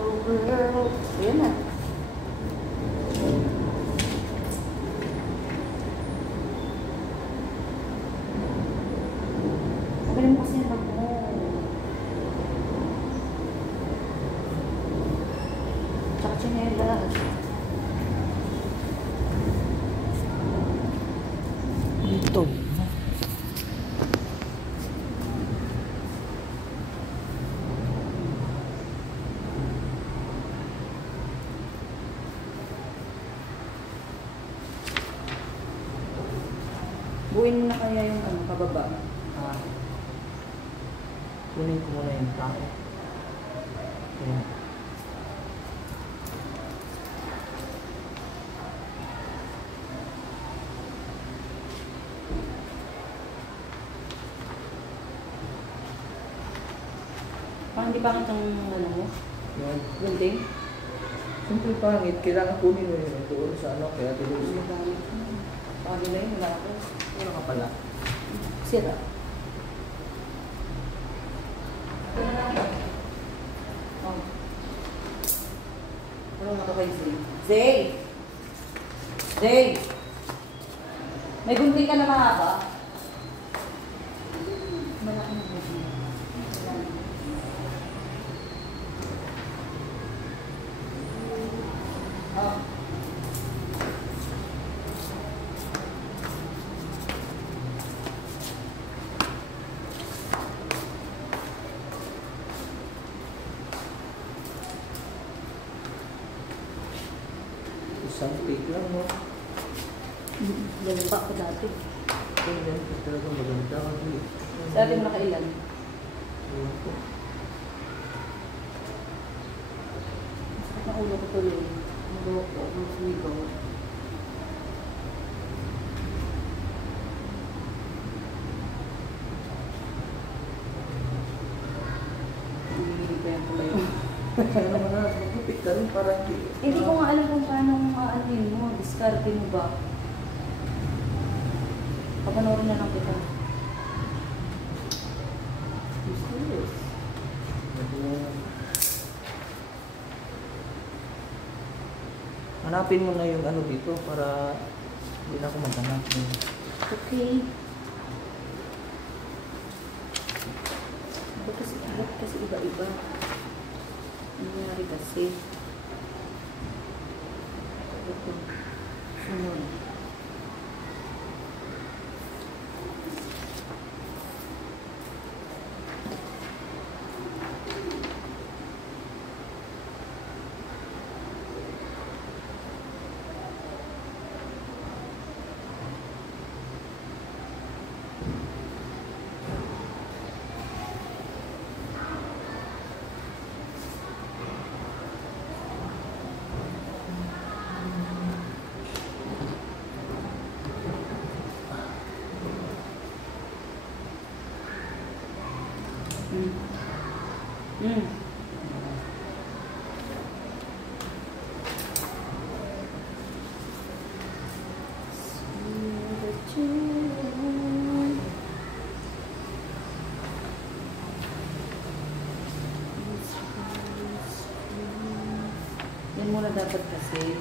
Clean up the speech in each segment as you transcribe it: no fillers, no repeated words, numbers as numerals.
world. Ayan na. Magaling mo kasi yung bag mo. Tsaka chinelas. Ito. Buuin mo na kaya yung ano, pababa. Kunin ko muna yung tao. Ayan. Parang hindi pangit ang ano mo? Yan. Gunting? Siyempre pangit, kailangan kunin mo yun doon sa ano, kaya tuloy siya. Paano na yun? Wala ako. Ano ka pala? Sira. Oh. Ano nga ka kay Zay? Zay! Zay! May gunting ka na mahaba? Malaki na gunting. Oh. Isang take lang, no? Ganun pa ako dati. Ganyan, talaga maganda kasi. Dati mo nakailan? Ewan ko. Sakit na ulo ko tuloy. Magawa ko. Sumigaw. Hindi ko yan pala yun. Kaya naman na, magpapit ka rin para hindi. Hindi ko nga alam kung paano ano mo. Diskarte mo ba? Papanoorin na lang kita. Yes. Hanapin mo na yung ano dito para hindi na ako maghanap. Okay. Ba't kasi iba-iba? Ano nangyari kasi? Ito. Sunod. Yan muna dapat kasi.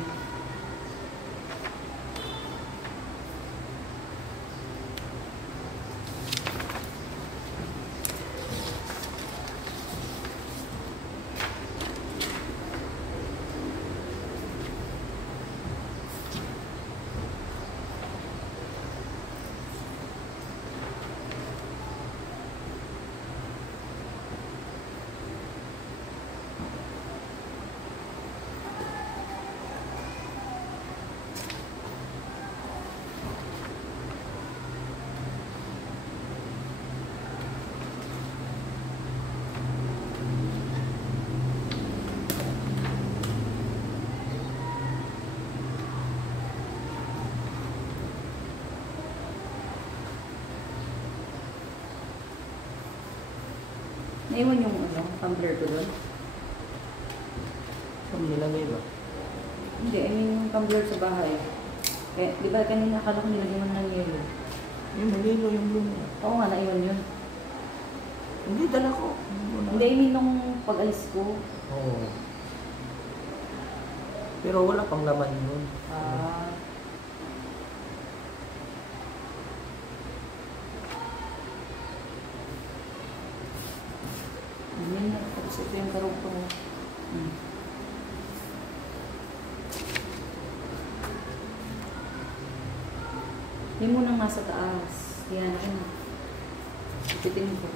Naiwan yung ano, tumbler ko doon. Saan nilagay ba? Hindi, I mean yung tumbler sa bahay. Kaya, di ba kanina akala ko nilagyan mo ng yelo? Yung nililo yung blue. Oo nga, naiwan yun. Hindi, dala ko. Hindi, I mean nung pag-alis ko. Oo. Pero wala pang laman yun. Ah. Hindi na. Tapos ito yung karugtong. Hindi mo nang nasa taas. Yan, ano. Ipitin ko.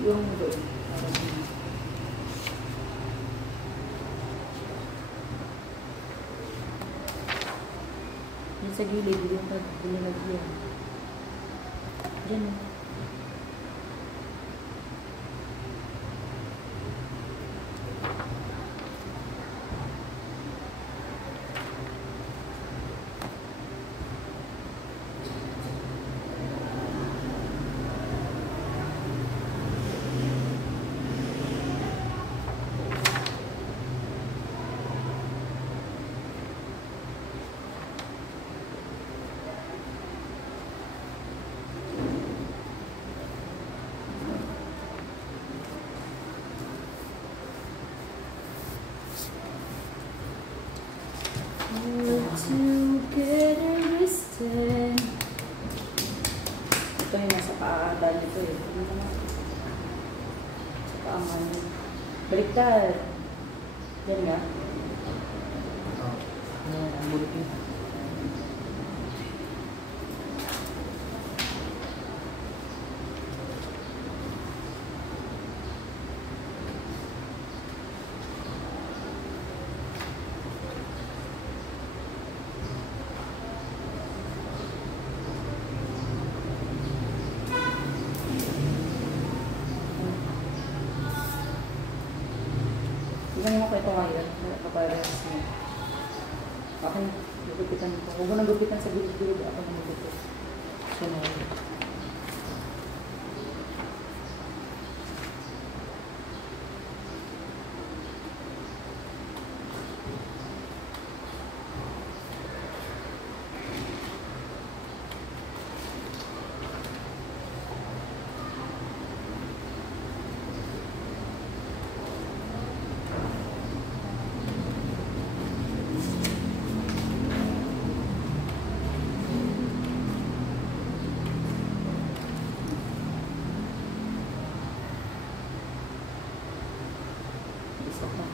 Yung doon. Yan sa gilid, yung nilagyan. Diyan. Ito yung nasa paadal nito eh. Sa paaman. Baliktad. Yan nga. Yan, ang bulit yun. Tignan mo ko ito ngayon. Kaparas mo. Akin, gugupitan ko. Huwag mo nang gupitan sa gilid-gilid. Ako nang gupit. Sunod. Isa pa.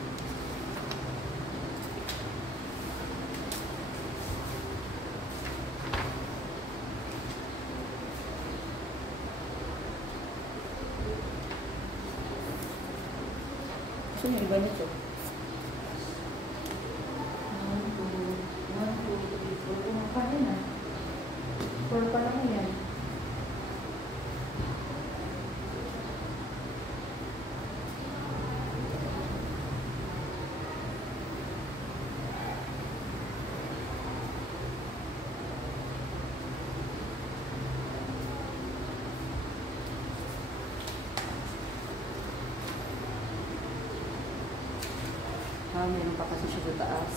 Gusto niyo iba nito? 1, 2, 3, 4. Kumapa rin ah. 4 pa lang yan. Meron pa kasi siya sa taas.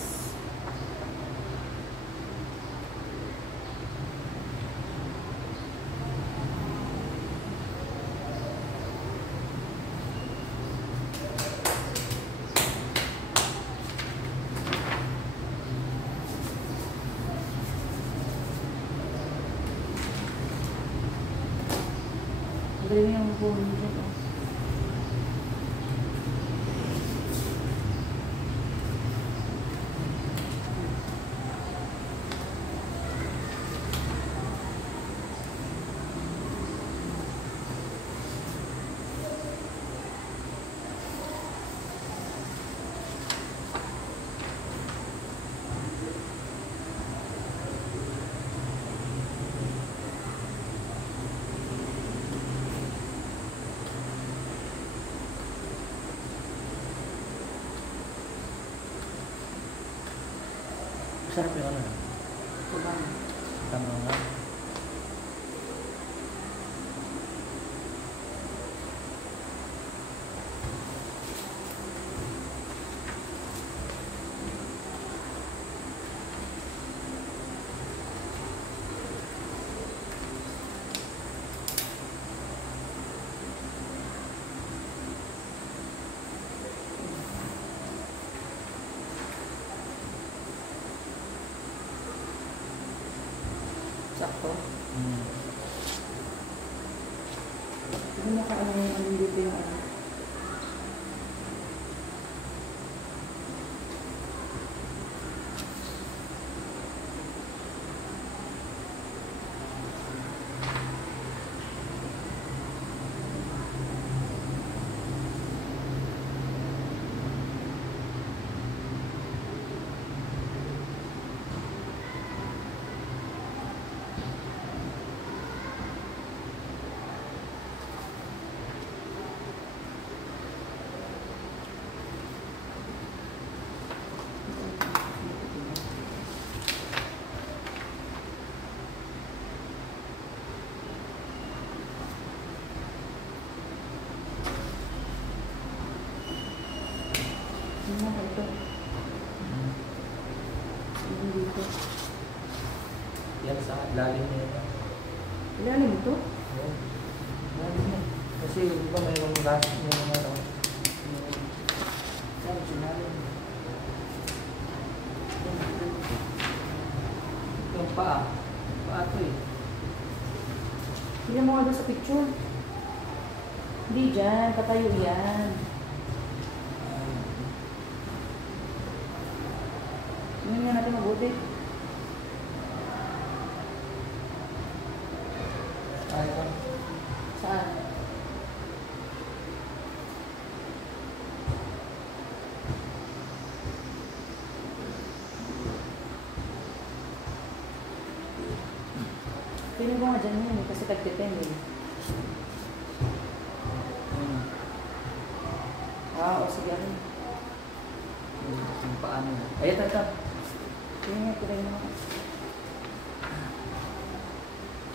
Ang galing yung phone dyan. Sarap yung ano. Diba? Tama nga. Sakto. Hmm. Hindi mo ka ano dito yung ano. Ano ba ito? Ano dito? Yan sa lalim niya. Ilalim ito? Oo. Lalim niya. Kasi di ba mayroong gas niya ng ano. Yan, sinalim. Yung paa. Paa ito eh. Tingnan mo nga doon sa picture. Hindi dyan, patayo yan. Tingnan nga natin mabuti. Ah, ito. Saan? Tingnan mo nga dyan yun, kasi tag-depend eh. Hmm. Ah, o sige ano. Yung paa niya. Ay, ito. Tingnan mo.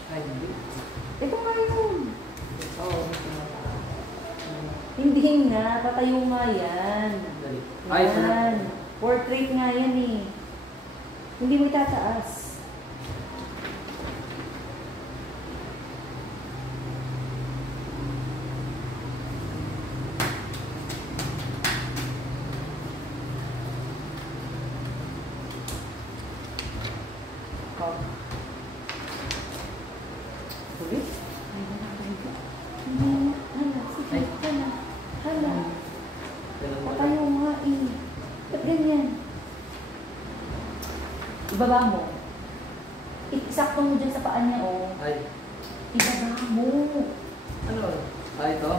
Ay, hindi. Ito nga yun. Oo. Hindi nga, patayo nga yan. Dali. Ay, ito na. Yan. Portrait nga yan eh. Hindi mo itataas. Oh. Ulit? Hindi. Hala, sige. Hala. Hala. Ganun mo lang. Patayo nga eh. Ba't ganyan? Ibaba mo. Isakto mo dyan sa paa niya, oh. Ay, Ibaba mo. ano? Ah, ito?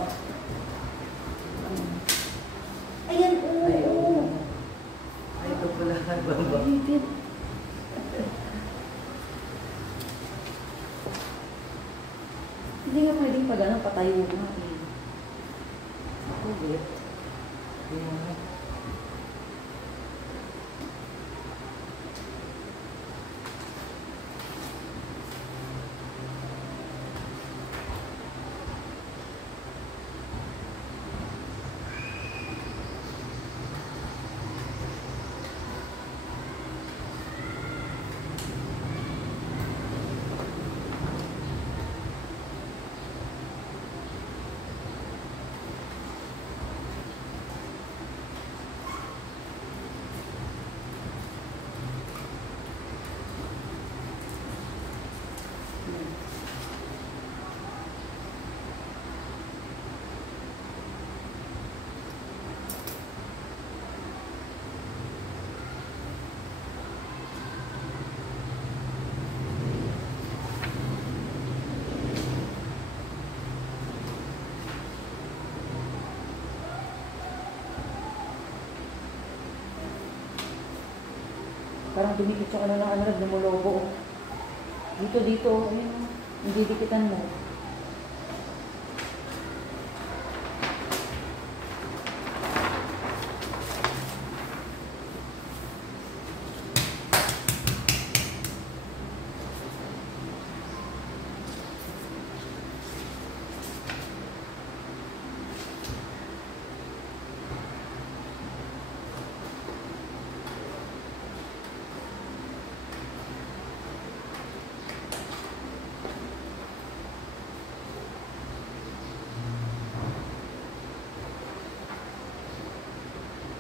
Ayan, oo. Ay, oo. oo. Ay, ito pala. Bamba. Ay, babe. Hindi nga pwedeng pag ano, patayo nga eh. Ako, babe. Yung ano? Parang dumikit yung ano ng ano, nagdumulobo. Dito, dito. Ayun, hindi dikitan mo.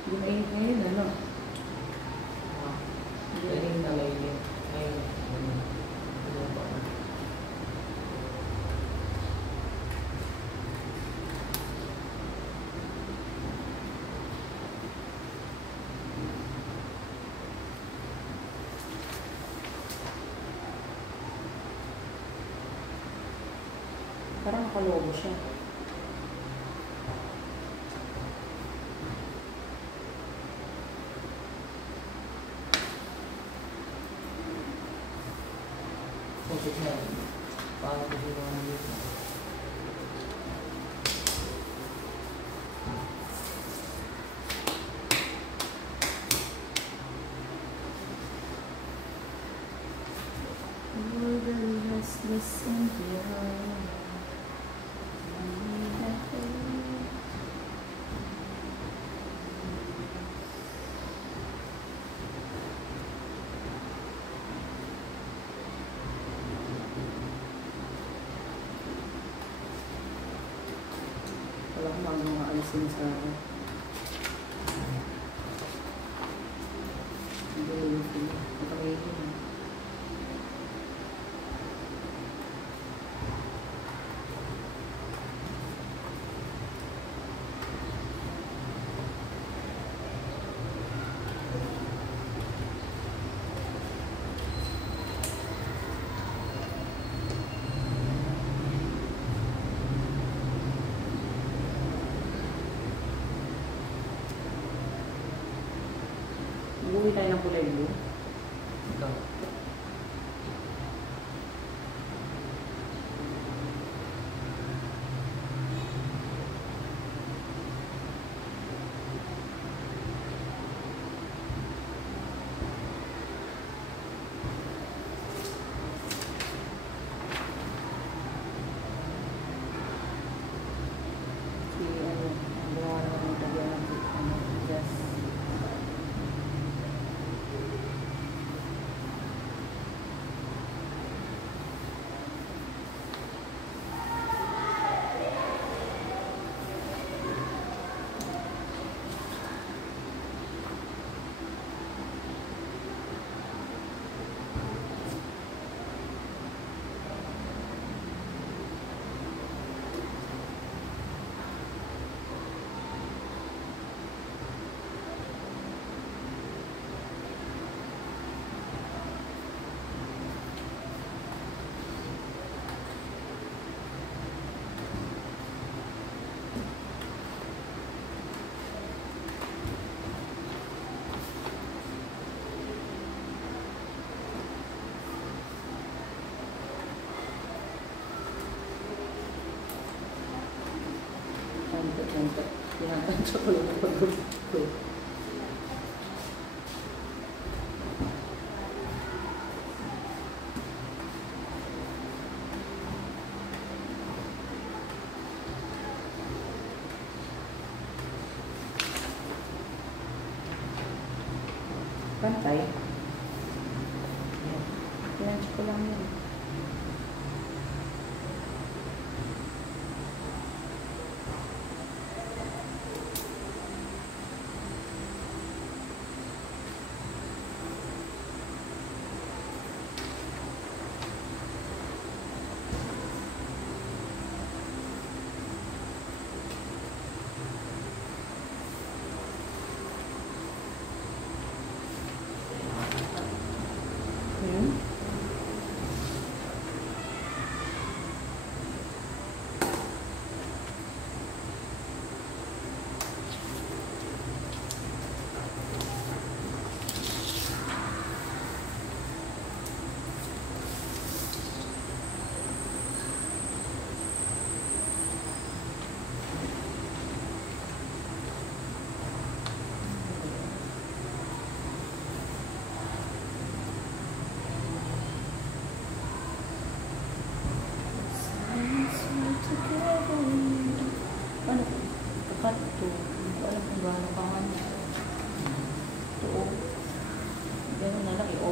Hindi mainit ngayon, ano? Galing na mainit. Ngayon, ano ba? Parang nakalobo siya. Bakit na? Paano ko ginawa nito? You're very restless and young. Wala akong mga alisin sa hindi yung pagkakainin. Buhay tayo ng kulay blue. Ikaw. Si ano, ang gawa naman ng tagyan ng ano, just tinatansya ko lang ang pagod ko. Pantay. Tinatansya ko lang yun.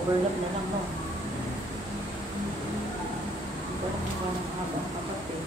Overlap na lang, no? Hindi ko alam kung gano'ng haba ang kapat eh.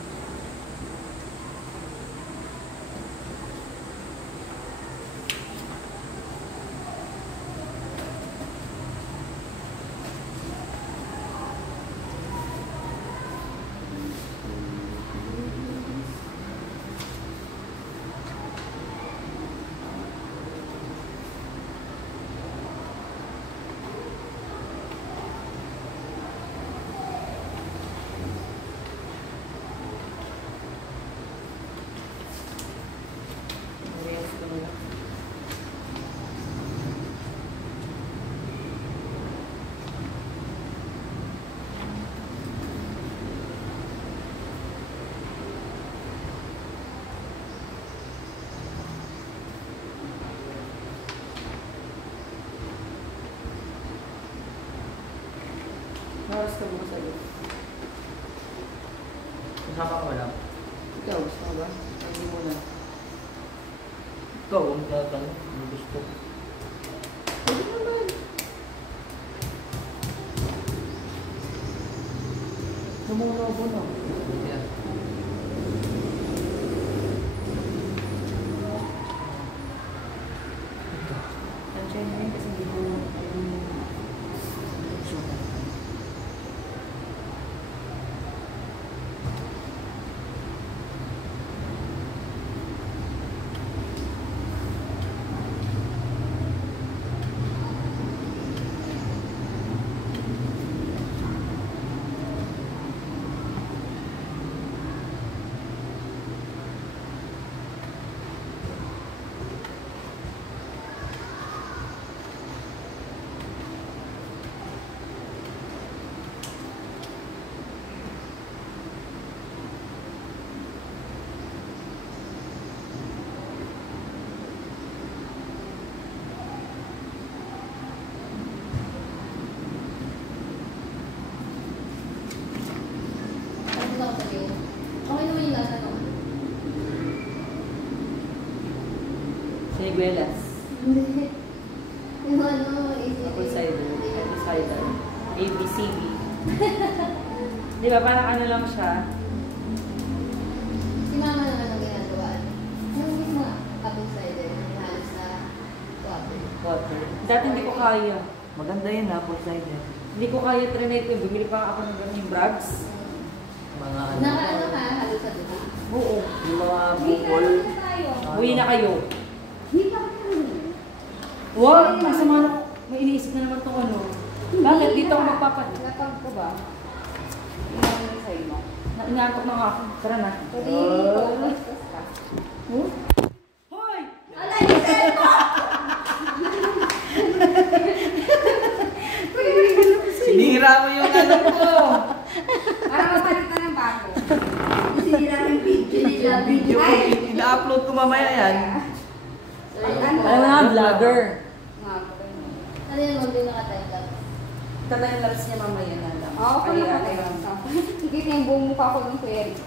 oras ka bukas agad? Kasama ko lang. Ikaw, gusto mo ba? Hindi mo na. Ikaw, ang tatanong. Ano gusto? Pwede naman. Lumulobo no. Yeah. Nandiyan na yun kasi hindi ko Okay naman yung lasa ko. Siniguelas. Yung ano, Apple cider. Apple cider. ABCB. Di ba? Parang ano lang siya. Si mama naman ang ginagawa. Yung mismo apple cider, halos sa water. Water. Dati hindi ko kaya. Maganda yun, apple cider. Hindi ko kaya trinay ko. Bumili pa ako ng ganyung brags. Mga ano. Nakaano ka, halos sa duha. Oo. Yung mga bukol. Uwi na kayo. Hindi pa kami. Wow! Masama na. May iniisip na naman itong ano. Bakit? Dito ako magpapat. Napag ko ba? Yung ano sa'yo mo. Inaantok na nga ako. Tara na. Pwede ito, bastos ka. Huh? Hoy! Alay, isa ito! Sinira mo yung ano ko! Para mapalit na ng bago. Sinira yung video. Video ko, ina-upload ko mamaya yan. Alam mo na, vlogger. Ano yun, huwag din nakatime lang. Tatime lapse niya mamaya na lang. Oo, kung Kaya, nakatime lang. Higit na yung buong mukha ko ng Kuya Rick.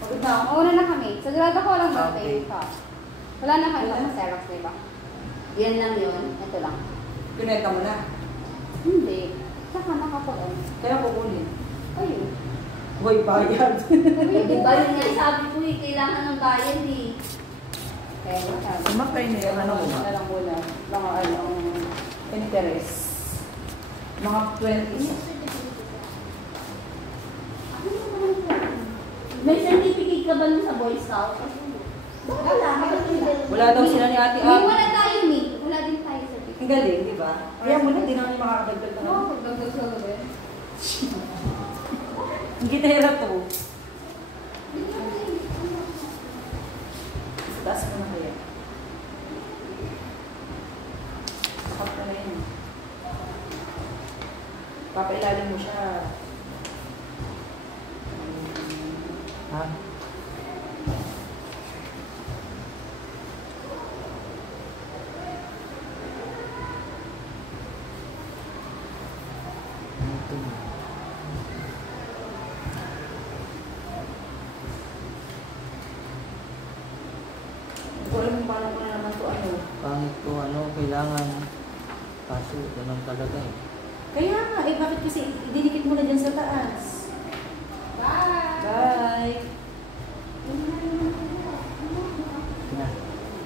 Pagod na ako. Mauna na kami. Sa grado ko walang Okay. birthday ka. Wala na kayo sa Xerox, di ba? Yan lang yun. Ito lang. Pinenta mo na. Hindi. Saka nakapoon. Kaya kukunin. Ayun. Hoy, bayad. Di ba yun nga sabi ko eh, kailangan ng bayad eh. Kaya masabi. Sumakay na yung ano mo Ano ma. lang muna. Mga ano, interest. Mga 20. May certificate ka ba nun sa Boy Scout? Wala. Wala daw sila ni Ate May Ab. wala tayo eh. Wala din tayo certificate. Ang galing, di ba? Kaya mo na, hindi naman yung makakadagdag na. Oo, pagdagdag sa gabi. Hindi tahirap to. Taas mo na kaya. Sakap ka na yun. Papailalim mo siya. Ha? Ito. Hindi ko alam kung paano ko na naman to ano. Pangit ko ano, kailangan. Kaso, ganun talaga eh. Kaya nga, eh bakit kasi idinikit mo na dyan sa taas? Bye! Bye! Na.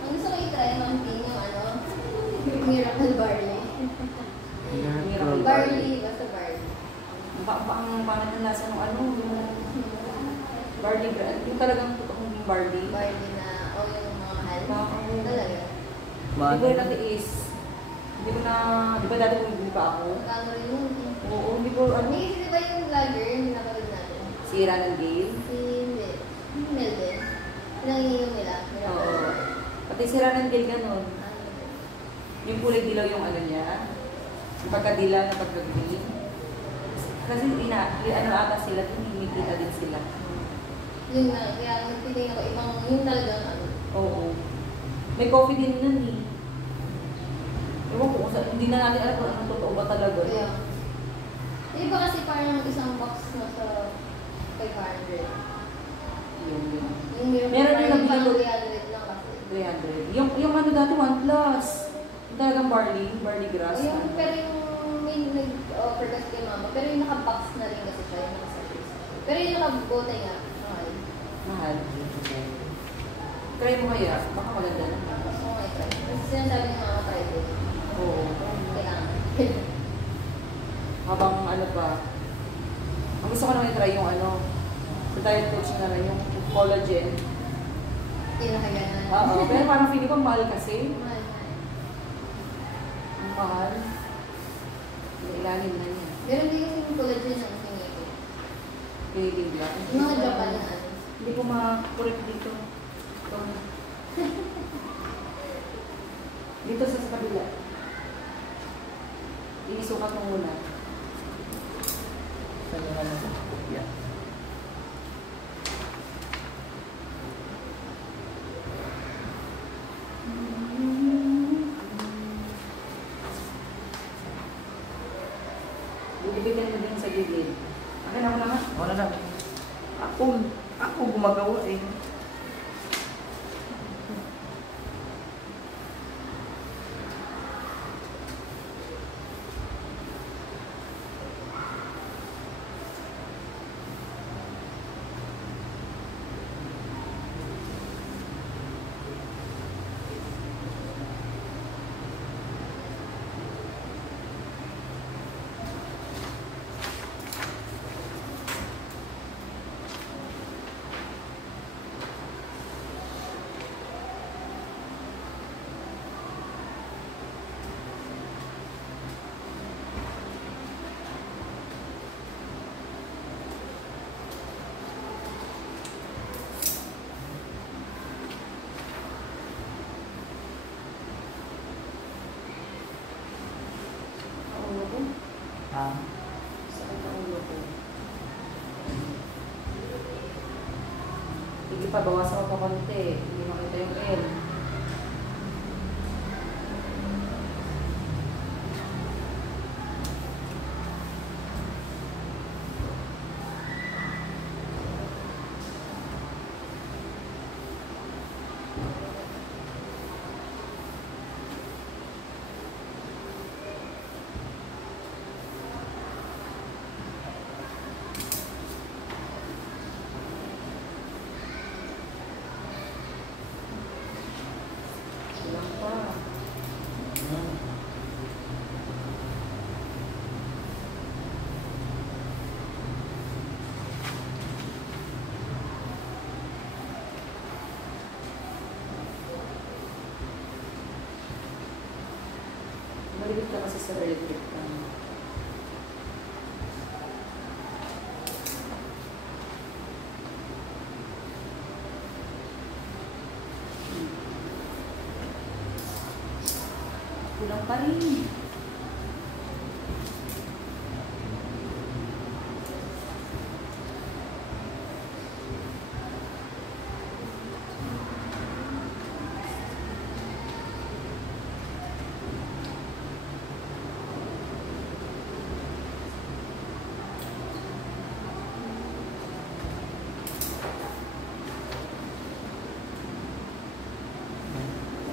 Ang gusto ko i-try naman din yung ano, Miracle Barley. Miracle Barley, basta barley. Ang pangat ng lasa ng ano, yung barley bread. Yung talagang totoong barley. Barley na, o yung mga mahal. Bakit? Talaga. Di ko yung natiis. Hindi ko na, di ba dati bumibili pa ako? Magkano rin yun. Oo, hindi ko ano. May kasi di ba yung vlogger, yung napanood natin? Si Ranal Gale. Si Melvin. Pinanginginom nila. Oo. Pati si Ranal Gale ganun. Yung kulay dilaw yung ano niya. Yung pagkadilaw na pagka-green. Kasi ano ata sila, hinimikita din sila. Yun nga, kaya nagtitingin ako ibang, yung talagang ano. Oo. May coffee din nun eh. Ewan ko kung hindi na natin alam kung ano totoo ba talaga. Kaya, Yung iba kasi parang isang box na sa 500. Yung Yung Meron din parang nabili ko- 300 lang kasi. 300. Yung ano dati, 1 plus. Yung talagang barley grass. Yung, pero yung may nag-offer kasi kay mama, pero yung naka-box na rin kasi siya, yung naka-service. Pero yung naka-bote nga, mahal. Mahal. Try mo kaya, baka maganda na. Gusto ko nga i-try. Kasi sinasabi ni mama try din. Oo. Kailangan. Habang ano pa, ang gusto ko naman i-try yung ano, sa diet coach na rin, yung collagen. Kinakaganan. Oo, pero parang feeling ko mahal kasi. Mahal nga. Ang mahal. Ilalim na niya. Meron din yung collagen ng pinito. Pinigil ba? Yung mga Japan na ano. Hindi ko ma-correct dito. Ito. Dito sa kabila. Inisukat mo muna. Sa yung ano. Yeah. Bibigyan mo din sa gilid. Akin ako naman. Wala na. Ako gumagawa eh. Ang ulo ko. Ha? Sakit ang ulo ko. Sige pa, bawasan ko pa konti. Hindi makita yung L. Kulang pa. Maligit ka kasi sa electric fan. Kulang pa rin.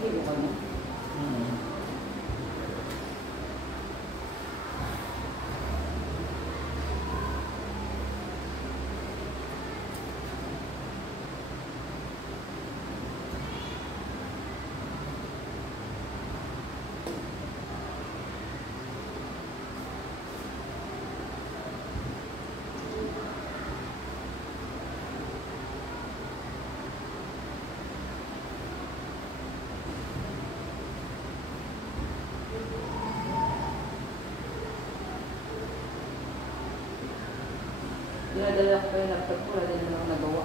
Sige, bukan mo. Dinadala ko pa yung laptop ko, wala din naman nagawa.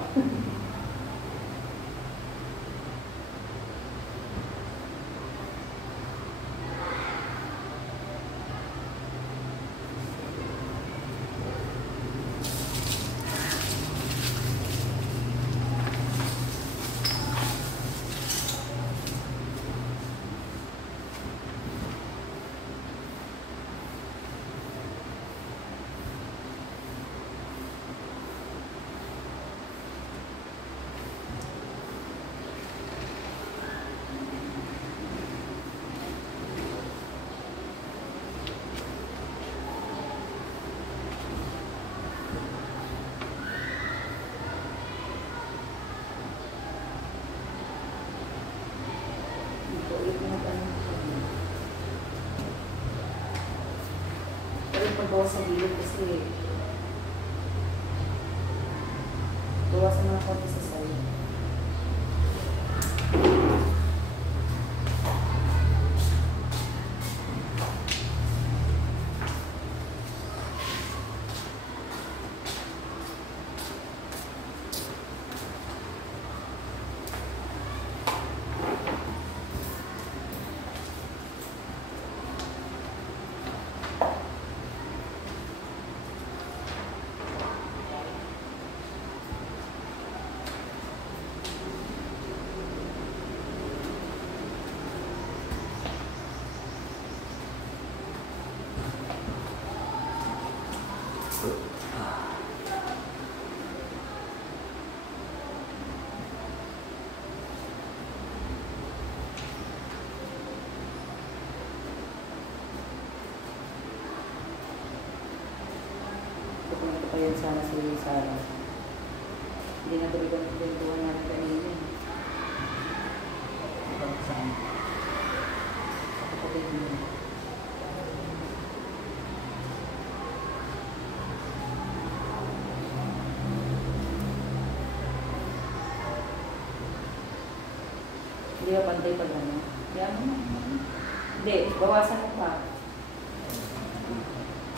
ulit na tanong. Pero pagbawas sa gilid kasi bawasan mga konti sa side. Pupunta pa yan sana si Sarah. Hindi na tuloy kami pintuan namin kanina. Saan? Sa kapatid mo. Hindi ka pantay pag ano. Kaya mo na. Hindi, bawasan mo pa.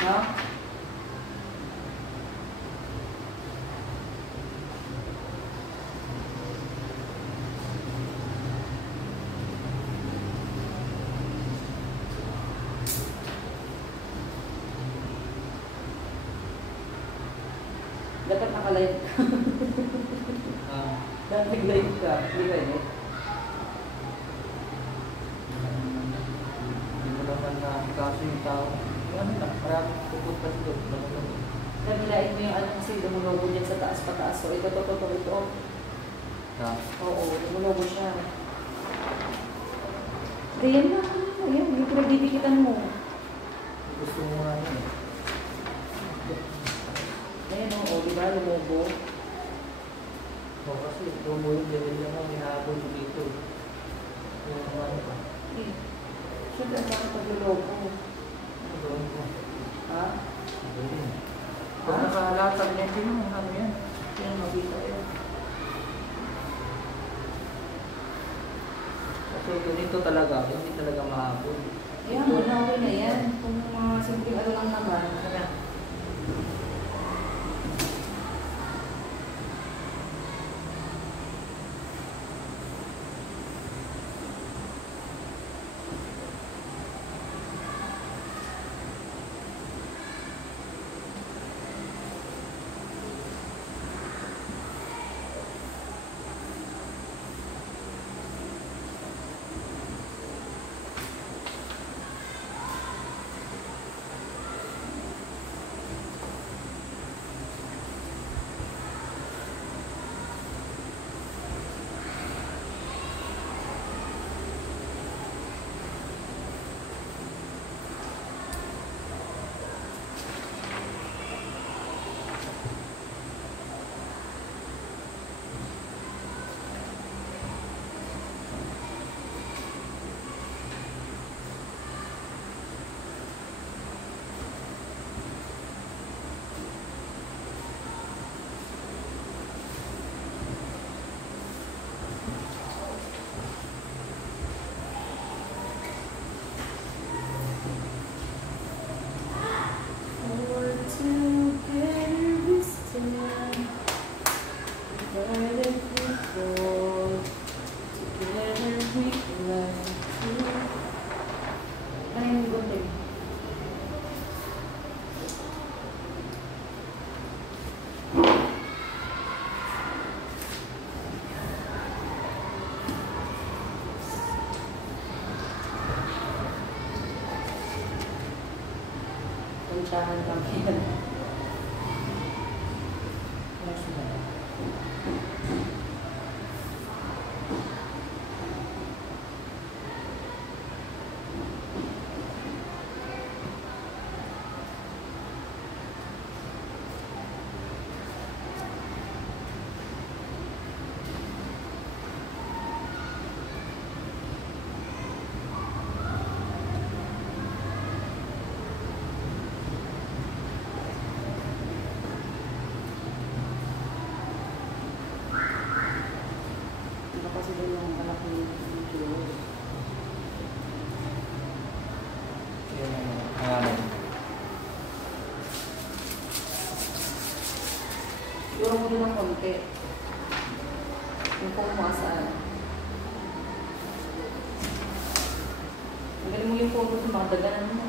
No? Dapat nakalive ka. Dapat nag-live ka. Hindi ba yun? Hindi mo naman na kaso yung tao. Ano lang, maraming pupunta dito. Kamilain mo yung ano kasi lumulobo dyan sa taas pataas. So ito, ito. Oo, lumulobo siya. Hindi, yan lang. Ayan, yung pinagdidikitan mo. Gusto mo nga yun. Ayan o, di ba? Lumubo. O kasi lumo yung level niya mo, hinahabol mo dito. Yung ano pa. Eh, siya dyan lang paglulubo. Ano doon mo? Ha? Ano yun? Pag nakahalatag niya, hindi mo ano yan. Yan, mabita yun. Kasi ganito talaga, hindi talaga mahabol. Ayan, okay na yan. Kung mga simpleng ano lang naman. Kaya, puntahan lang yan. Siguro mo doon ng konti. Yung phone mo asaan. Magaling mo yung phone mo doon, makadaganan mo.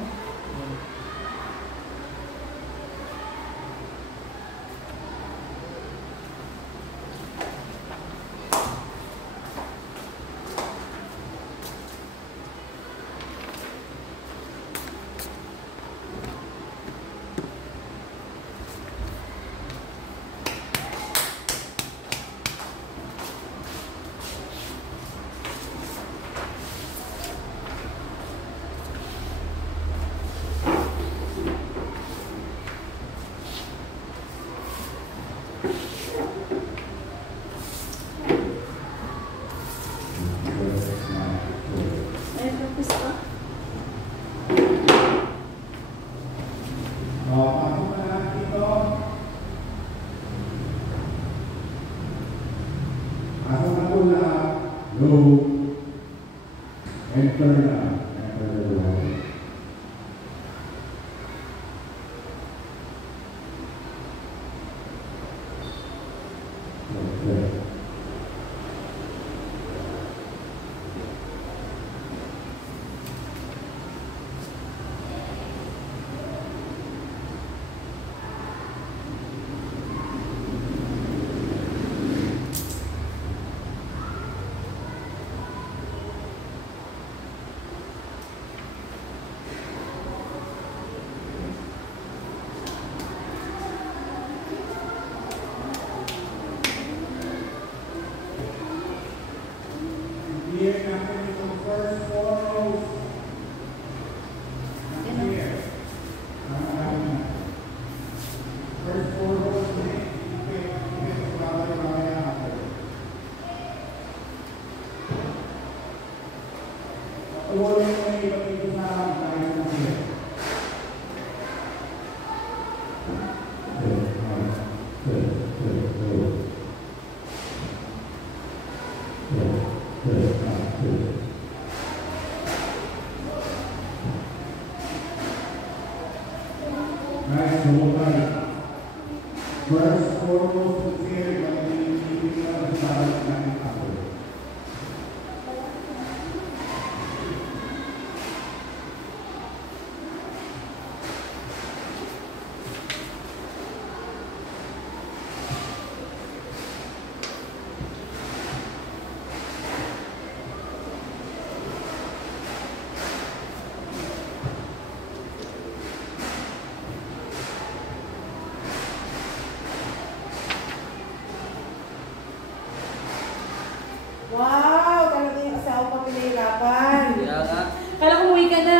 Wow! Talaga yung asawa ko pinahirapan. Kaya nga. Kala ko umuwi ka na.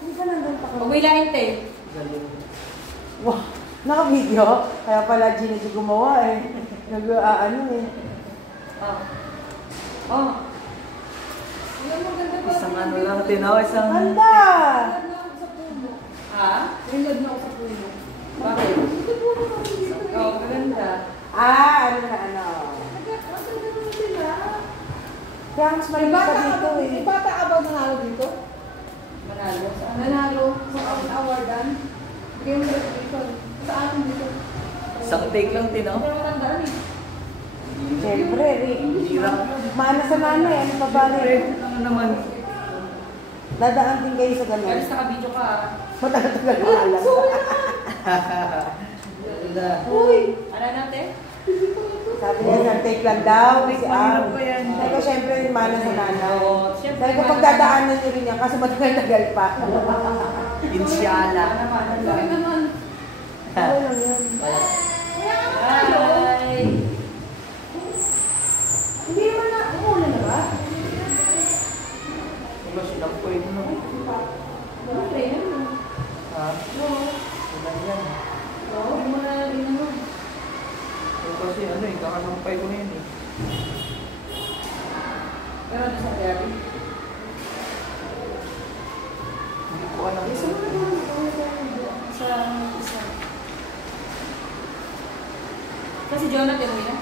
Hindi ka nandun pa ko. Huwag mo ilahin, te. Galing. Wow! Naka-video? Kaya pala Gina di gumawa eh. Nag-ano eh. Oh. Oh. Yung maganda pa. Isang ano lang, tinaw, isang... Ganda! Ha? Nilad na ako sa puno. Bakit? Oo, maganda. Ano na ano. Kaya mas maliit pa dito eh. Bata about nanalo dito? Manalo. Saan? Nanalo sa awardan. Game recognition. Sa atin dito. Isang take lang, tinaw. Pero matandaan eh. Siyempre, Hirap. mana sa mana eh. Ano pa ba rin? Ano naman? Dadaan din kayo sa ganun. Alis naka-video ka ah. Matagal na alam. Ganda. Uy! Ano natin? Sabi niya, isang take lang daw. Si Mahirap pa yan. Sabi ko, siyempre, mana sa nanaw. Siyempre, Sabi ko, pagdadaanan niyo rin yan kasi matagal pa. Inshallah. Bakit naman? Ano lang yun? Bye! Hindi naman na, umulan na ba? Iba silang pwede mo. Okay, ano? Ha? Wala yan. Hindi mo na rin ano. Kasi ano eh, kakasampay ko na yun eh. Pero ano sa Derby? Hindi ko alam. Sa isa. Kasi Jonathan mo yan?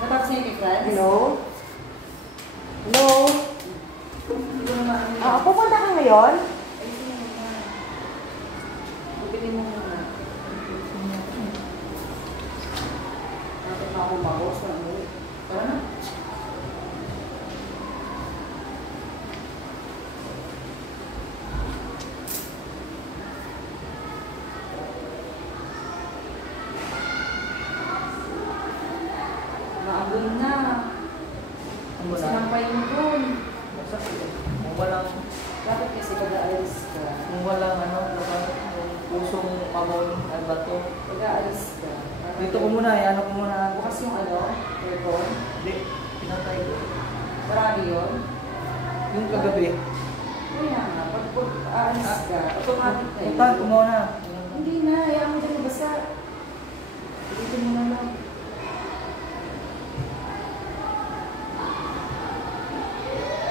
Natapos niya kay Franz? Hello? Hello? Hindi ko naman. Pupunta mo yun? Ayusin mo muna. Bumili mo muna. Bakit na ako mag-boss na mo? Tara na. Maabon na. Ang wala. Sinampay mo dun. Basta, kung walang, Bakit kasi pag-aalis ka? kung walang ano, yung pusong mamon at bato. Pag-aalis ka. Dito ko muna, ano ko muna. Bukas yung ano? Aircon? Hindi, pinatay ko. Marami yun? Yung kagabi. Kaya nga, pag aalis ka, automatic na yun. Puntahan ko muna. Hindi na, hayaan mo dyan basta. Dito mo na lang.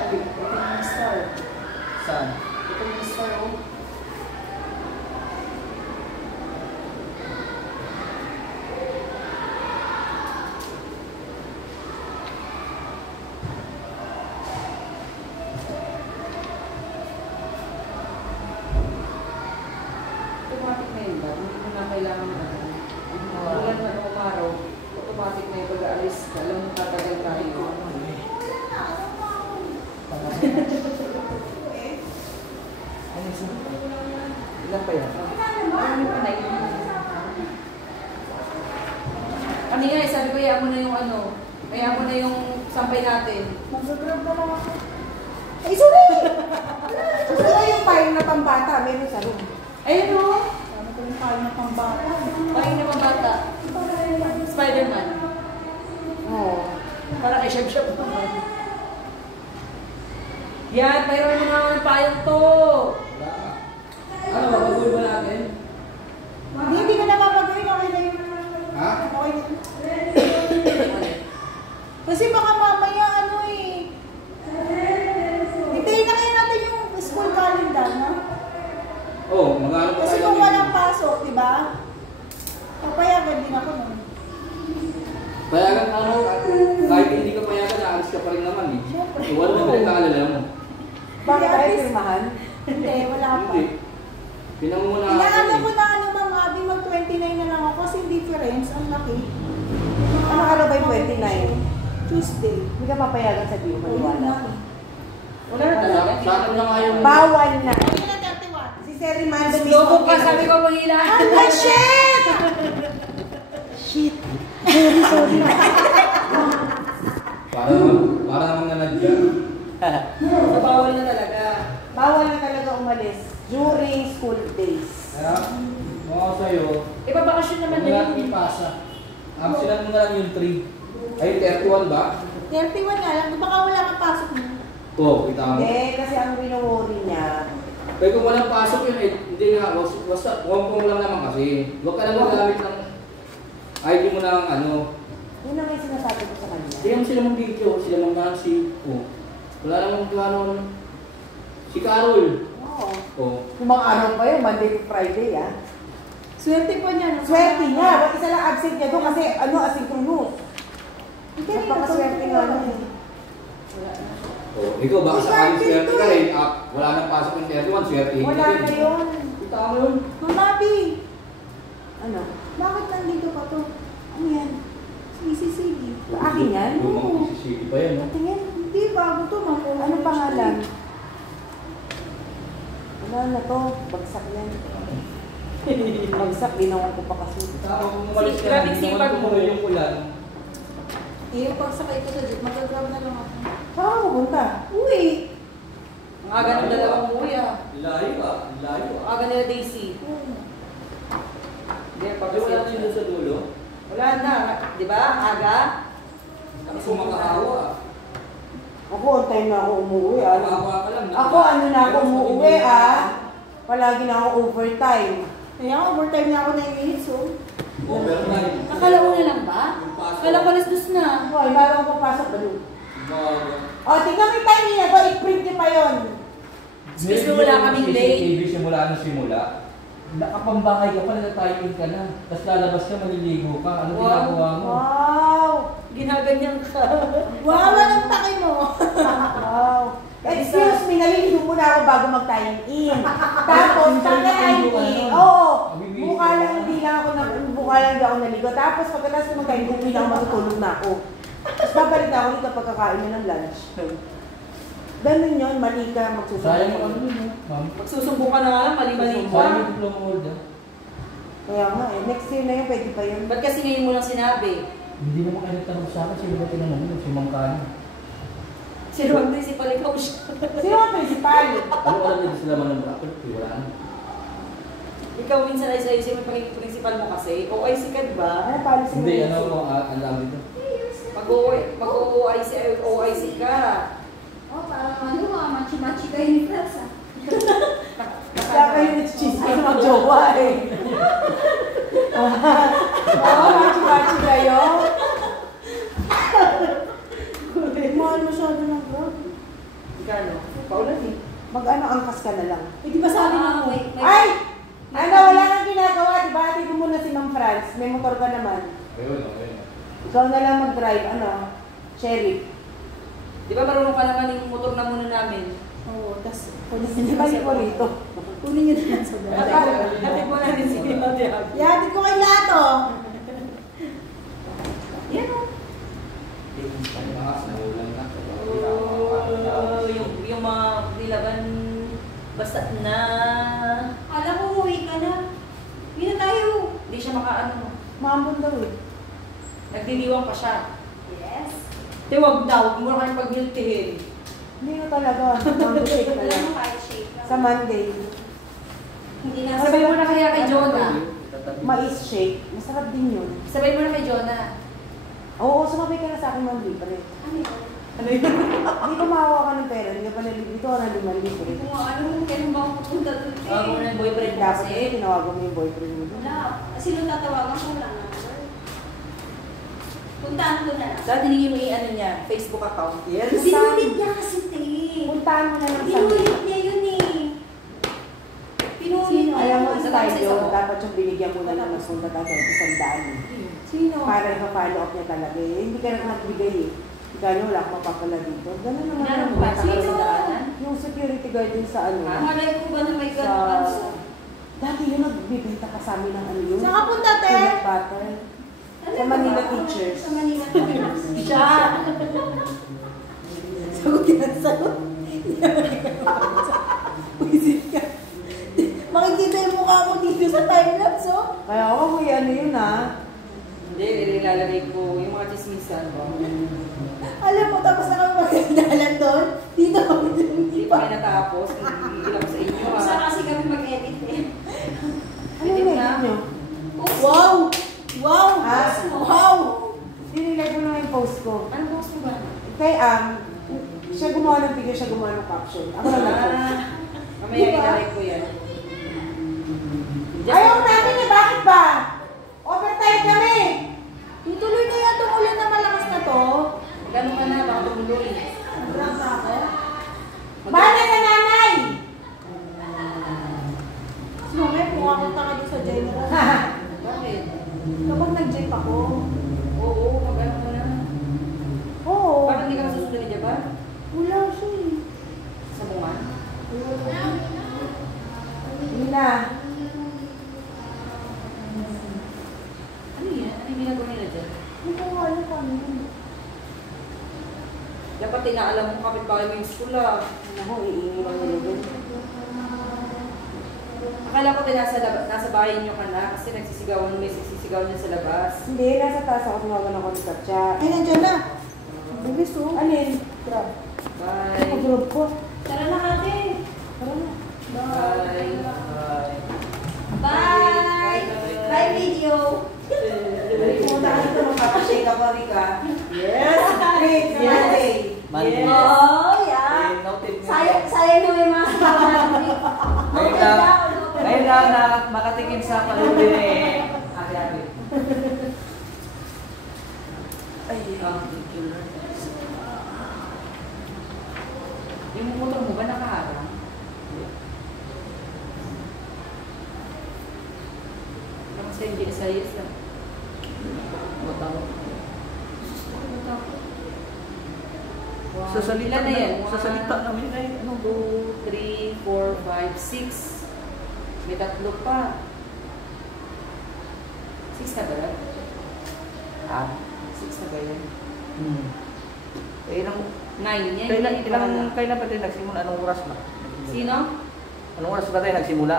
Ito yung star. Saan? Ito yung star, oh. Automatic na yun ba? Hindi mo na kailangan na. Ulan na ng umaraw, automatic na yung pag-aalis ka. Alam mo, tatagal tayo. Ano yung sunod? Ilan pa yan? Ano pa na yun? Ano nga, sabi ko, hayaan mo na yung ano, hayaan mo na yung sampay natin. Mag-grab na lang ako. Ay, sorry! Sorry yung file na pambata. Meron sa room. Ayun o, Ano ko yung file na pambata? bakit na mga bata? Spider-Man. Oo. Parang ay shab-shab naman. Yan, mayroon mo naman payong to. Ano, babagul ba natin? Hindi ka napapagawin. Okay na yun. Ha? Okay na yun. Kasi baka mamaya ano eh. Hintayin na kaya natin yung school calendar, no? Oh, mag-ano pa Kasi tayo kung ng- walang pasok, di ba? Papayagan din ako nun. Payagan ano, kahit hindi ka payagan, aalis ka pa rin naman eh. Siyempre. Wala na pinag-aalala mo. Bakit At tayo least- pirmahan? Hindi, wala pa. Hindi. Pinanguna Inaano ko na ano, Ma'am Abby, mag-29 na lang ako kasi difference, ang laki. Ano araw ba yung 29? Tuesday. Hindi ka papayagan sa Dio, maniwala. Wala na talaga. Sa akin na nga yung... Bawal na. Ano na 31? Si Sir Rimando mismo. Lobo pa, sabi ko mangilaan. Ah, shit! Shit. Para naman nanadya. Sa bawal na talaga. Bawal na talaga umalis during school days. Kaya, kung ako sa'yo, Ibabakasyon naman huwag din. natin ipasa. Silan mo na lang yung 3. Ay, 31 ba? 31 nga lang, baka wala kang pasok mo. Oo, kita mo. Hindi, kasi ang winowori niya, Pero kung walang pasok yun, eh, hindi nga, basta, huwag mo lang naman kasi. Huwag ka lang magamit ng ID mo ng ano. yun ang may sinasabi ko sa kanya. Hindi naman sila mong video, sila mong Nancy. Oh. Wala namang gano'n. Si Carol. Oo. Oh. Yung mga araw pa yun, Monday to Friday, ah. Swerte po niya. no? Swerte niya. Ba't isa lang absent niya doon kasi ano, asynchronous. Hindi, Napakaswerte nga nun eh. Oh, ikaw baka sakaling swerte ka rin. Wala nang pasok ng 31, swerte ka Wala rin. na yun. Kita mo yun. Ma'am Abby, Ano? bakit nandito pa to? Ano yan? CCCB. Akin yan? Lumang isisigi pa yan, no? Tingin, hindi, bago to. Ano pangalan? Wala na to. Bagsak yan. Bagsak, ginawa ko pa kasi. Tao, kung umalis ka, Grabing hindi sipag naman mo. tumuloy yung ulan. Eh, yung pagsakay ko sa jeep, mag-grab na lang ako. Saan ka pupunta? Uy! Ang aga ng dalawang umuwi ah. Layo ah, layo Ang ah. aga nila Daisy. Hindi, Pag wala din doon sa dulo, Wala na, di ba? Aga. tapos makakawa. Ako, on time na ako umuwi. Ah. Makawa ka lang. Ako, ano na ako umuwi ah. Palagi na ako overtime. Kaya overtime na ako 9 minutes, oh. Overtime. Nakalauna lang ba? Yung pasok. Kala ko alas 2 na. Hoy, bago ako papasok ba doon? Bago. O, tingnan mo yung time niya. Ito, i-print niyo pa yun. Excuse me, wala kaming late. CCTV simula nung simula. Nakapambahay ka pala, na-timing ka na. Tapos lalabas ka, maliligo ka. Ano Wow. ginagawa mo? Wow! Ginaganyan ka. Wow, walang taki mo. Wow! Excuse me, naliligo muna ako bago mag-time in. Tapos, pagka-time in, oo, mukha lang hindi ako naligo. Tapos, pagkatapos ko mag-time in, hindi lang matutulog na ako. Tapos, babalik na ako dito pagkakain na ng lunch. Ganun yun, mali ka magsusumbong. Sayang mo ano yun, ma'am. Magsusumbong ka na nga lang, mali-mali Sayang pa. yung diploma holder. Kaya nga eh, next year na yun, pwede pa yun. Ba't kasi ngayon mo lang sinabi? Hindi naman kayo nagtanong sa akin, sino ba tinanong mo? Si Mang Kani. Sino ang principal ikaw siya? Sino ang principal? Ano alam nila sila man ng bracket? Wala na. Ikaw minsan ay sa'yo, sino yung principal mo kasi? OIC ka ba? Ano policy mo? Hindi, ano ako, alam dito. Mag-OIC ka. Oh, parang ano, machi-machi kayo ni Franz ah. Kaya kayo nag-chismis mag-jowa eh. Oo, machi-machi kayo. Mahal masyado ng vlog. Gano? Paulan eh. Mag-ano, angkas ka na lang. Eh, di ba sabi Ah, mo? Ay! Ano, wala kang ginagawa, di ba? Tignan mo na si Ma'am Franz. May motor ka naman. Ayun, okay. Ikaw na lang mag-drive, ano, sheriff. Di ba marunong ka naman yung motor na muna namin? Oo, tas Hindi balik ko rito. kunin nyo na lang sa dala. Hatid mo na din si Ate Abby. Yatin ko kay Lato. Yan o. Yung mga nilaban, basta na. Alam mo, umuwi ka na. Hindi na tayo. Hindi siya makaano. Maambon daw eh. Nagdiliwang pa siya. Yes. Tiwag daw, huwag mo na kayong paghiltihin. Hindi na talaga. Monday shake na Wala lang. mo kahit shake lang. Sa Monday, Hindi na. Sabay mo na kaya kay Jonah. mais shake. Masarap din yun. Sabay mo na kay Jonah. Oo, sumabay ka na sa akin Ma'am Libre. Ano yun? Ano yun? Hindi ko mahawa ka ng pera. Hindi ka pa nalibre. Dito ka na 5 libre. Kung ano, kailan ba ako pupunta doon? Tawag mo na yung boyfriend mo Dapat kasi. kasi tinawagan mo yung boyfriend mo. Wala. Sino tatawagan ko? Wala number. Puntaan ko na lang. Dahil hiningin mo yung ano niya, Facebook account. Yes. Sinulit niya kasi, te. Puntahan mo na lang sa Pinulit niya yun eh. Pinulit Sino? niya. Alam mo, Sa style isa yun. mo. Dapat yung binigyan mo na lang ng punta tayo sa 100. Sino? Para ipa-follow up niya talaga eh. Hindi ka na nagbigay eh. Ikaw nyo, wala akong mapapala dito. Ganun naman Ano ang ba? mga Sino? Sa daanan? yung security guard din sa ano. Malay ko ba na may Sa... ganun? Dati yun, nagbibenta ka sa amin ng ano yun. Saan ka punta, te? Peanut butter. Sa Manila Teachers. Sa Manila Teachers. Siya! Sagot ka na sagot. Wisit ka. Makikita yung mukha mo dito sa timelapse, oh. Kaya ako, may ano yun ah. Hindi, nilalagay ko yung mga chismisan ba? Alam mo, tapos na kami magkandalan doon. Dito kami Hindi pa kayo natapos. Hindi lang sa inyo Gusto ah. kasi kami mag-edit eh. Ano yung edit nyo? Wow! Wow! Ah. Wow! Dinilay ko na yung post ko. Ano post mo ba? Kay siya gumawa ng video, siya gumawa ng caption. Ako lang nag-post. Mamaya Diba? ilalagay ko yan. Ayaw namin eh, bakit ba? Overtime kami! Tutuloy kaya itong ulan na malakas na to. Gano'n ka na, baka tumuloy. Drop na ako. Bala sa nanay! Sumamay, mukha akong tanga doon sa general. Bakit? Kapag nag-jeep ako, Oo, mag-ano ka na. Oo. Parang hindi ka masusunod ni Jabba? wala siya eh. Sa bunga? Hindi na. Ano yan? Ano yung ginagawa nila dyan? Hindi ko alam paano yun. Dapat inaalam mo kapitbahay mo yung school ah. Ako, iingin lang nila dun. Akala ko nasa bahay niyo ka na kasi may nagsisigawan niya sa labas. Hindi, nasa taas ako tumagan ako ni Katya. Ay, nandiyan na. Bilis oh. Alin? Grab. Bye. Pag-grab ko. Tara na ate. Tara na. Bye. Bye! Bye video! Pumunta ka dito, magpapashake ka pa, Rika. Yes! Rick, Monday. Monday. Oh, yeah! Sayang na may mga sabaw natin. Ngayon lang na makatikim sa palubi ni Ate Abby. Ay, yung motor mo ba nakaharang? Kasi hindi sa yes lang. Wow. Sa salita ilan na yan? Sa salita namin ay ano? 2, 3, 4, 5, 6. May 3 pa. 6 na ba yan? Ah. 6 na ba yan? Eh, ilang, 9 yan. kailan ba tayo nagsimula? Anong oras ba? Sino? Anong oras ba tayo nagsimula?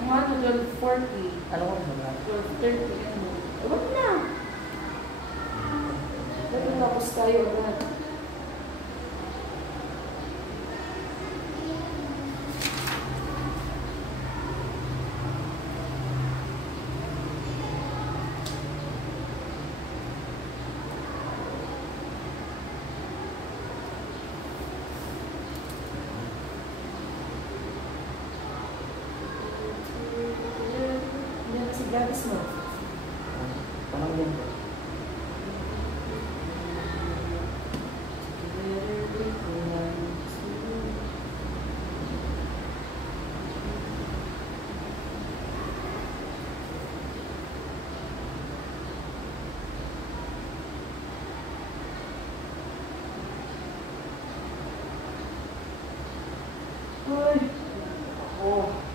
Mga 12:40. Anong oras ba? 12:30. Wag na. Dapat tapos tayo agad. Yan si Gladys mo. Parang yan. Ay, ako.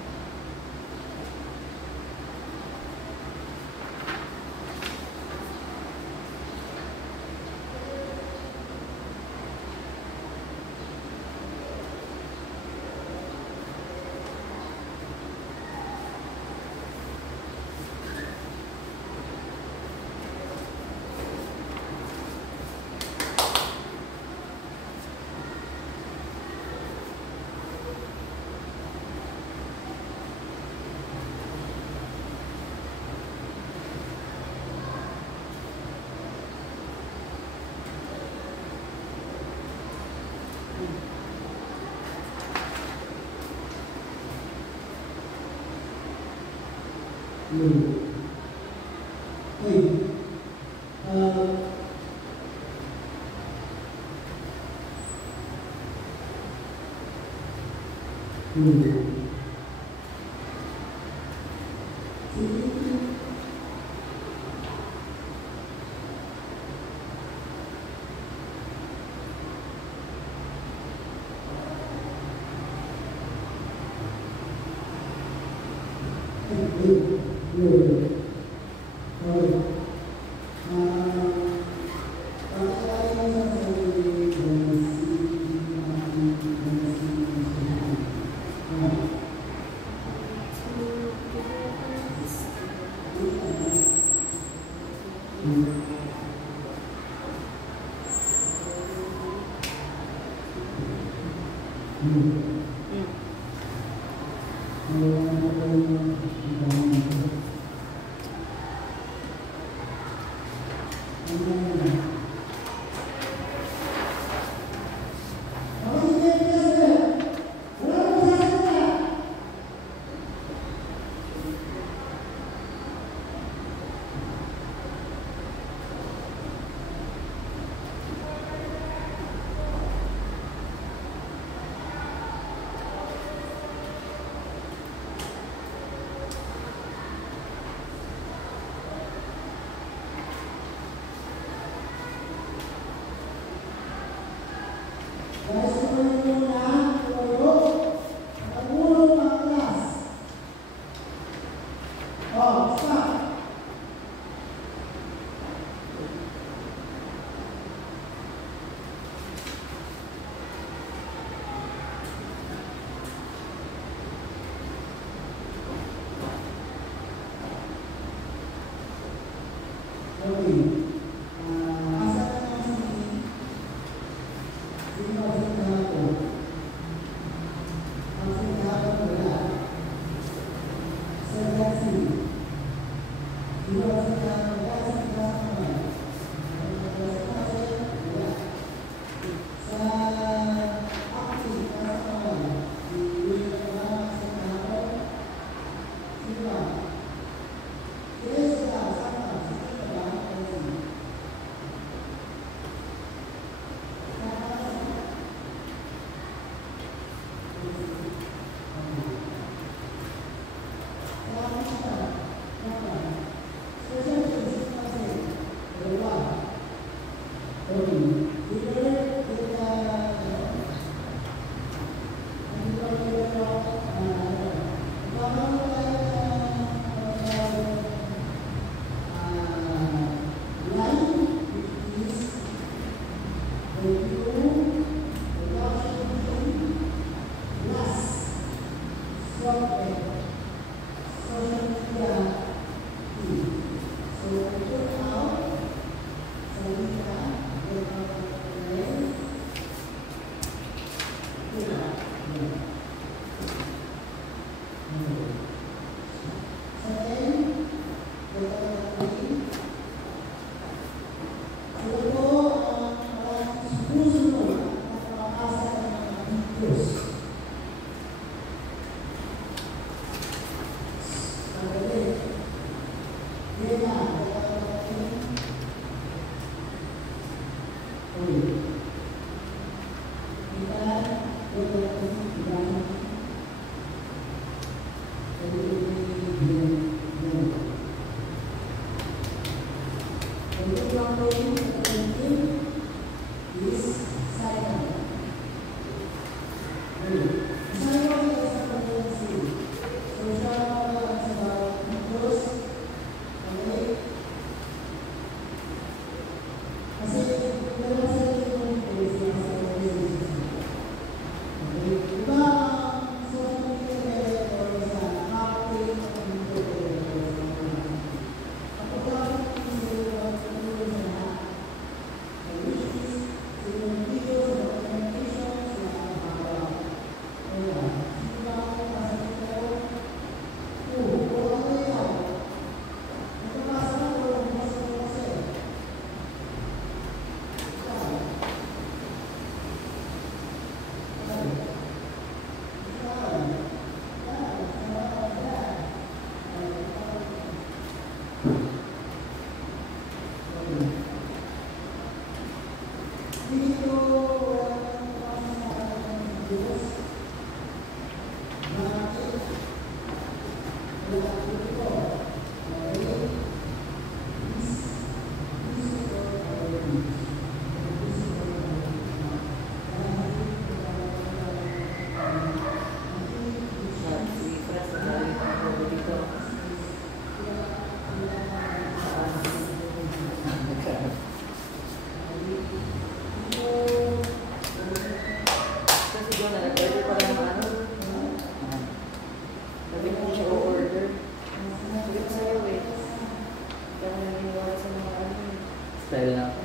Style na.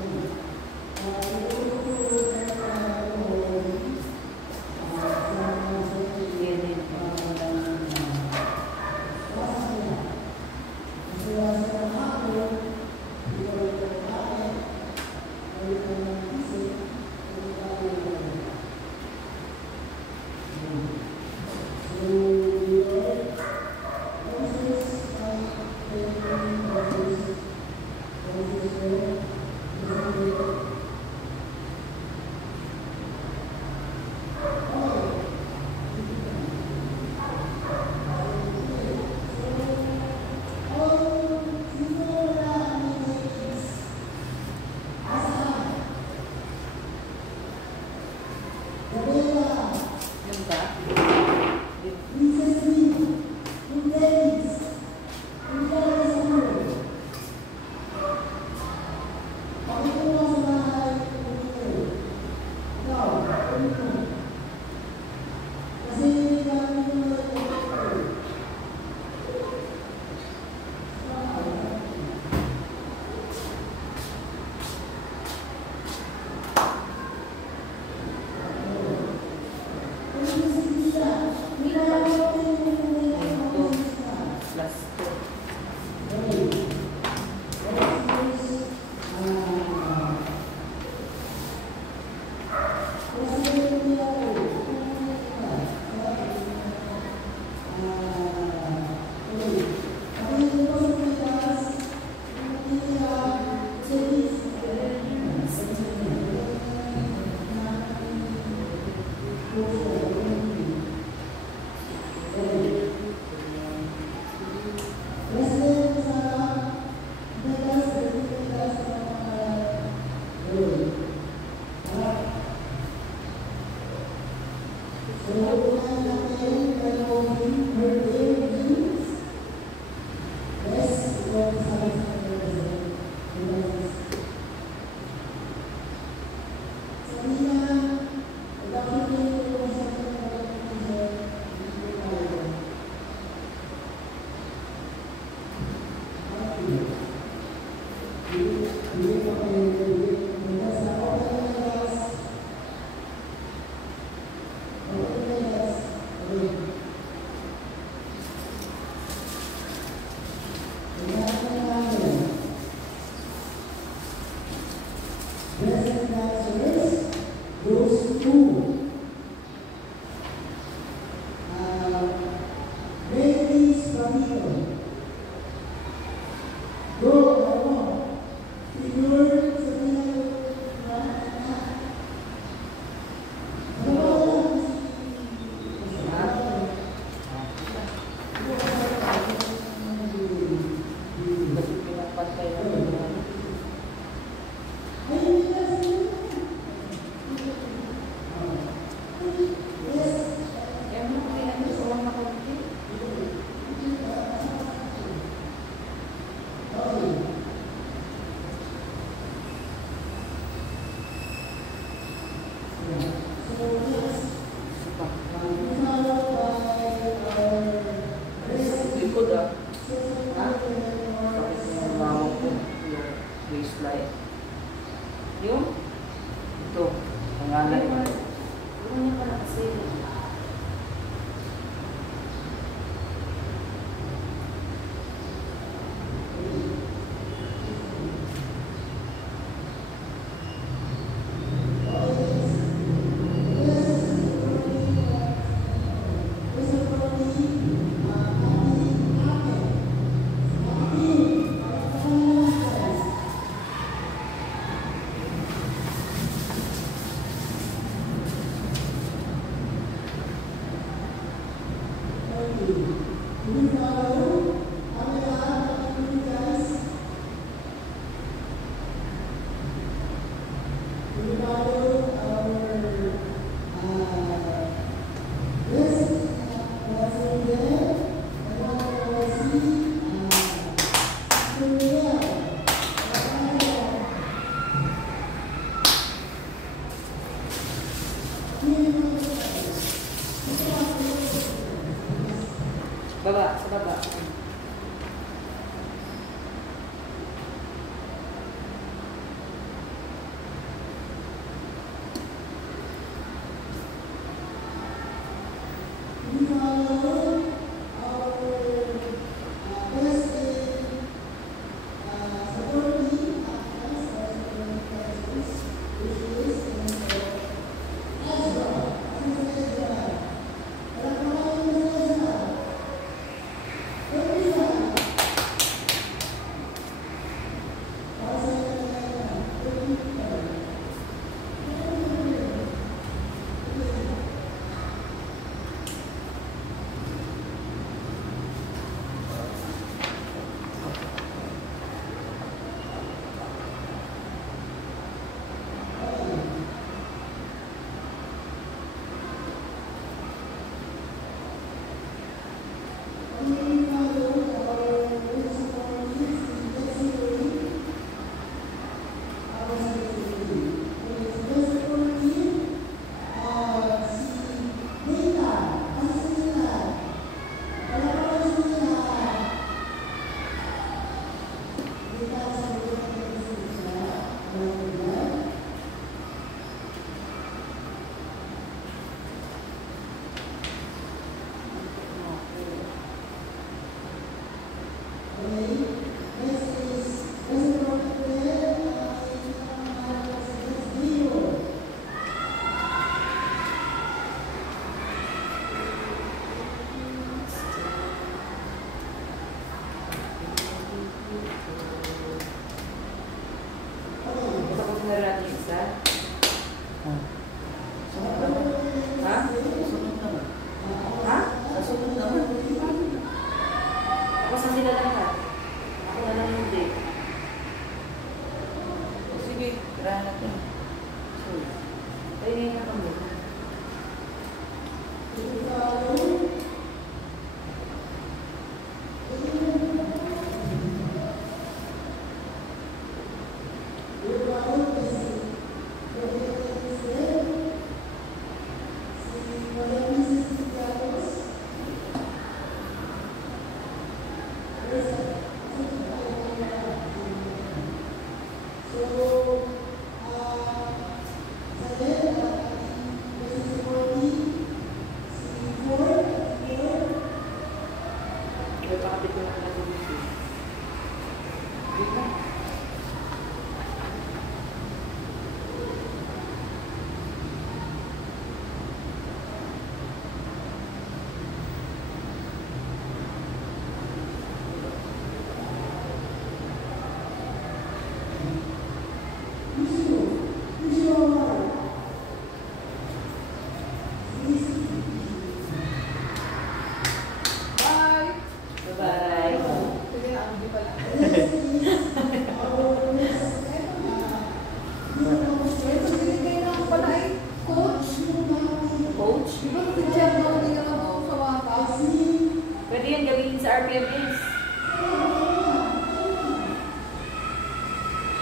Those eh. Yung? Ito. Pangalan. Ano niya pala kasi? Baba, sa baba.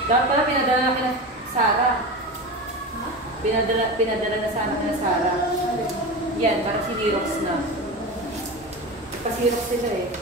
Dapat pala pinadala na kina Sarah. Pinadala na sana kina Sarah. Yan, parang sinirox na. Pasirox sila eh.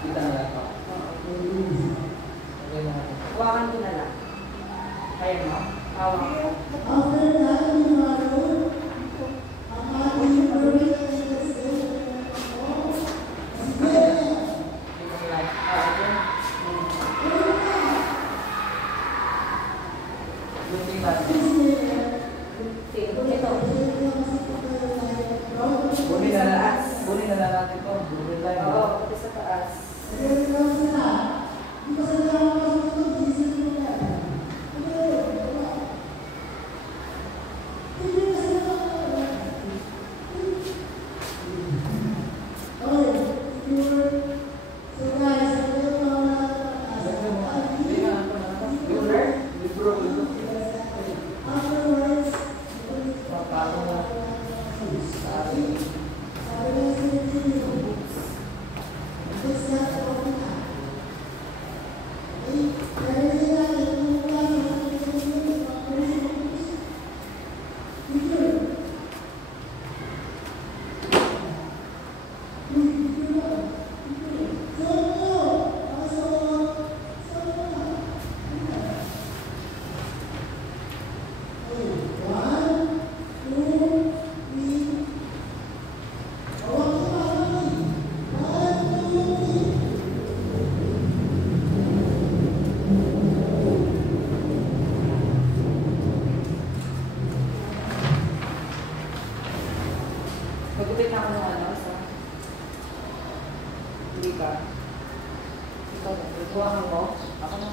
Kita na lang pa. Hawakan ko na lang. Kaya mo? Hawak ko. Bunin na lang natin ito. Bunin lang. Oo, pati sa taas. Magupit na ako ng ano, sa... Hindi ka. Ikaw na. Buwangan mo. Ako na.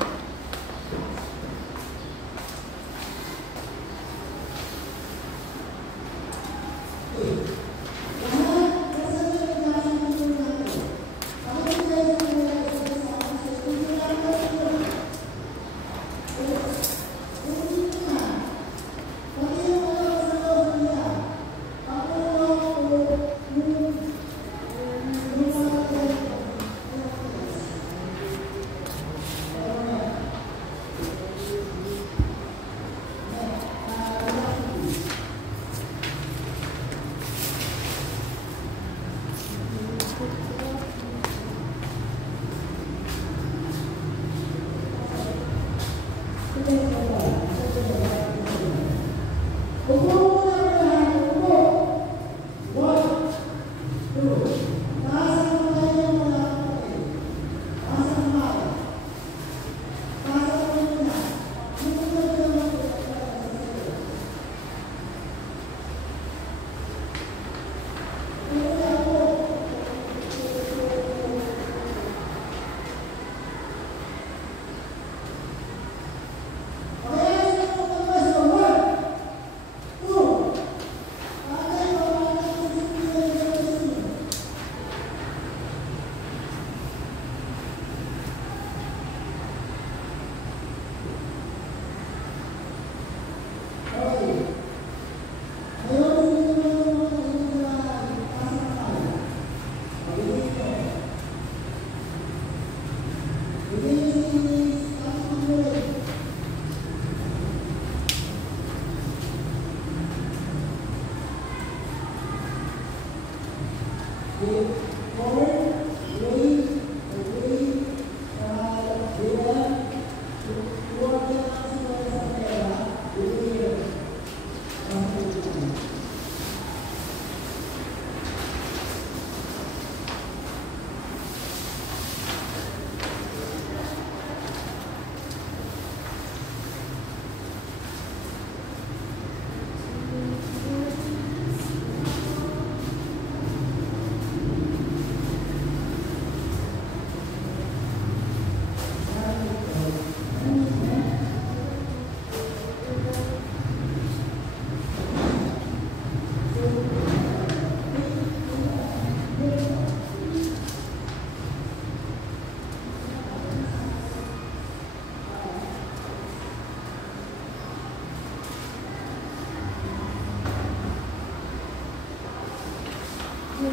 Na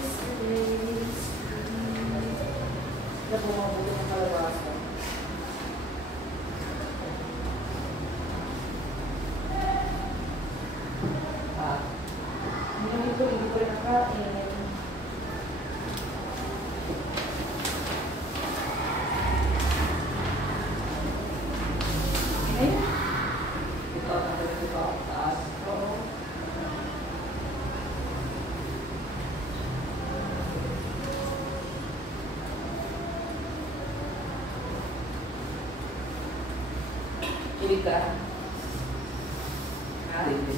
bumabuti ng kalabasa. Hindi ko rin nakain. Ito ang talaga ito ang taas. Oo. Kilig ka? Ha? Hindi.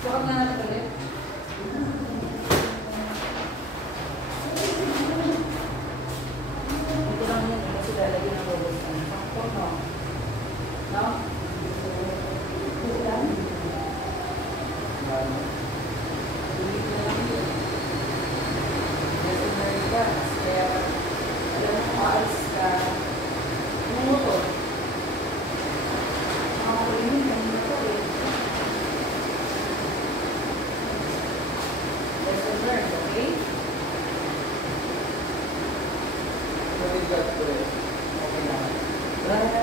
Bakit nga natin ulit? Ito lang yan kasi lalagyan ng bubbles ka. Sakto, no? No? Ito lang? Ulit na lang yun. Nasa Amerika, kaya alam mo kung aalis ka, ano mo to? Makakulimin, ano mo to eh. Lesson learned, okay? Okay na. Right.